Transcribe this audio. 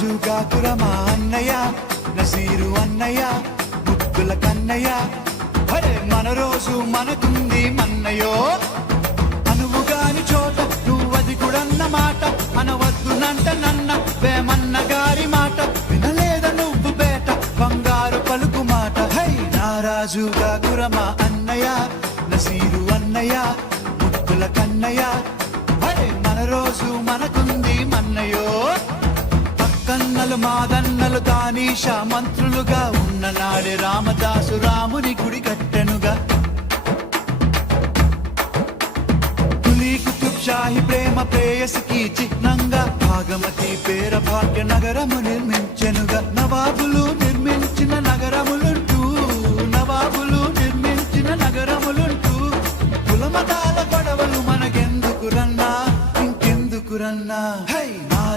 రాజుగాకురమా అన్నయ్య నసీరు అన్నయ్య ముద్దుల కన్నయ్య అరే మన రోజు మనకుంది మన్నయో అనువుగాని చోట నువ్వది కూడన్న మాట అనవద్దునంట నన్న వేమన్న గారి మాట వినలేద నువ్వు బేట బంగారు పలుకు మాట హై నా రాజుగాకురమా అన్నయ్య నసీరు అన్నయ్య ముద్దుల కన్నయ్య అరే మన రోజు మనకుంది మన్నయో కన్నలు మాదన్నలు తానీషా మంత్రులుగా ఉన్న నాడే రామదాసు రాముని గుడి కట్టెనుగా కులీ కుతుబ్ షాహి ప్రేమ ప్రేయసికి చిహ్నంగా భాగమతి పేర భాగ్య నగరముని